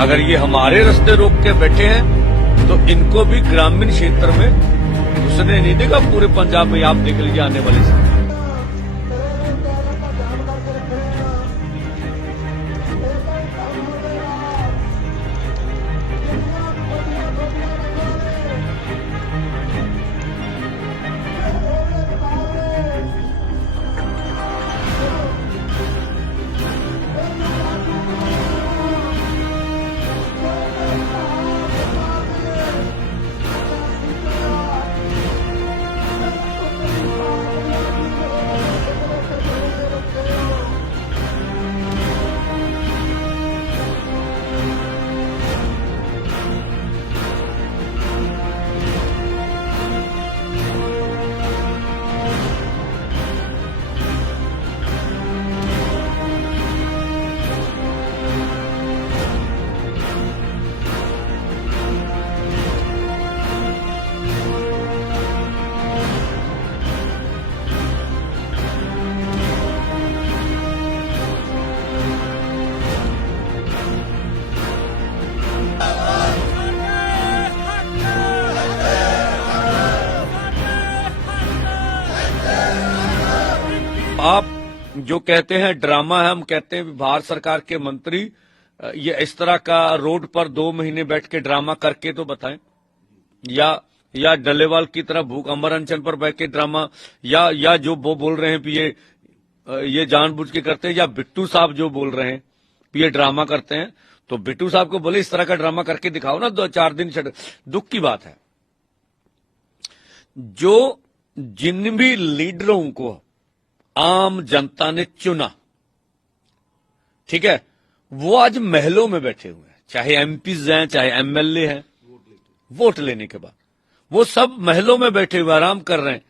अगर ये हमारे रास्ते रोक के बैठे हैं तो इनको भी ग्रामीण क्षेत्र में घुसने नहीं देगा। पूरे पंजाब में आप देख लीजिए आने वाले समय। आप जो कहते हैं ड्रामा है, हम कहते हैं भारत सरकार के मंत्री ये इस तरह का रोड पर 2 महीने बैठ के ड्रामा करके तो बताएं, या डल्लेवाल की तरह भूख अमर अनशन पर बैठ के ड्रामा, या जो वो बोल रहे हैं कि ये जानबूझ के करते हैं, या बिट्टू साहब जो बोल रहे हैं कि ये ड्रामा करते हैं, तो बिट्टू साहब को बोले इस तरह का ड्रामा करके दिखाओ ना 2-4 दिन। दुख की बात है जो जिन भी लीडरों को आम जनता ने चुना, ठीक है, वो आज महलों में बैठे हुए हैं, चाहे एमपीज हैं चाहे एमएलए हैं। वोट लेने के बाद वो सब महलों में बैठे हुए आराम कर रहे हैं,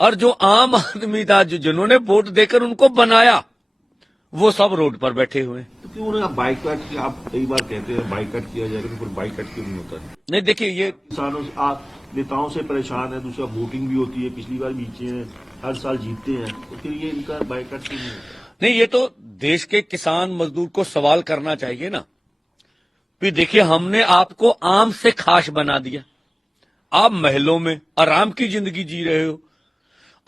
और जो आम आदमी था जिन्होंने वोट देकर उनको बनाया वो सब रोड पर बैठे हुए हैं। तो क्यों ना बाइकआउट की आप कई बार कहते हैं बाइकआउट किया जाएगा, तो फिर बाइकआउट क्यों नहीं होता है? नहीं देखिए, ये किसानों आप नेताओं से परेशान है, दूसरा वोटिंग भी होती है, पिछली बार जीते हैं, हर साल जीतते हैं, तो फिर ये इनका बाइकआउट क्यों नहीं होता? नहीं, ये तो देश के किसान मजदूर को सवाल करना चाहिए ना। फिर देखिए, हमने आपको आम से खास बना दिया, आप महलों में आराम की जिंदगी जी रहे हो,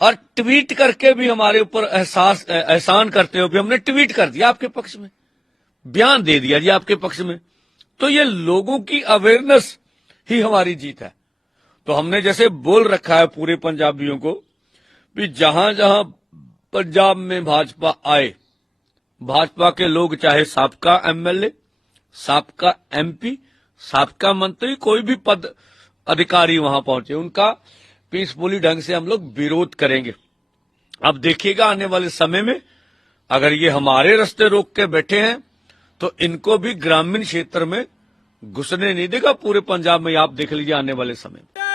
और ट्वीट करके भी हमारे ऊपर एहसान करते हो। भी हमने ट्वीट कर दिया आपके पक्ष में, बयान दे दिया जी आपके पक्ष में, तो ये लोगों की अवेयरनेस ही हमारी जीत है। तो हमने जैसे बोल रखा है पूरे पंजाबियों को भी जहां जहां पंजाब में भाजपा आए, भाजपा के लोग चाहे साबका एमएलए, साबका एमपी, साबका मंत्री, कोई भी पद अधिकारी वहां पहुंचे, उनका पीसफुली ढंग से हम लोग विरोध करेंगे। अब देखिएगा आने वाले समय में अगर ये हमारे रास्ते रोक के बैठे हैं तो इनको भी ग्रामीण क्षेत्र में घुसने नहीं देगा। पूरे पंजाब में आप देख लीजिए आने वाले समय में।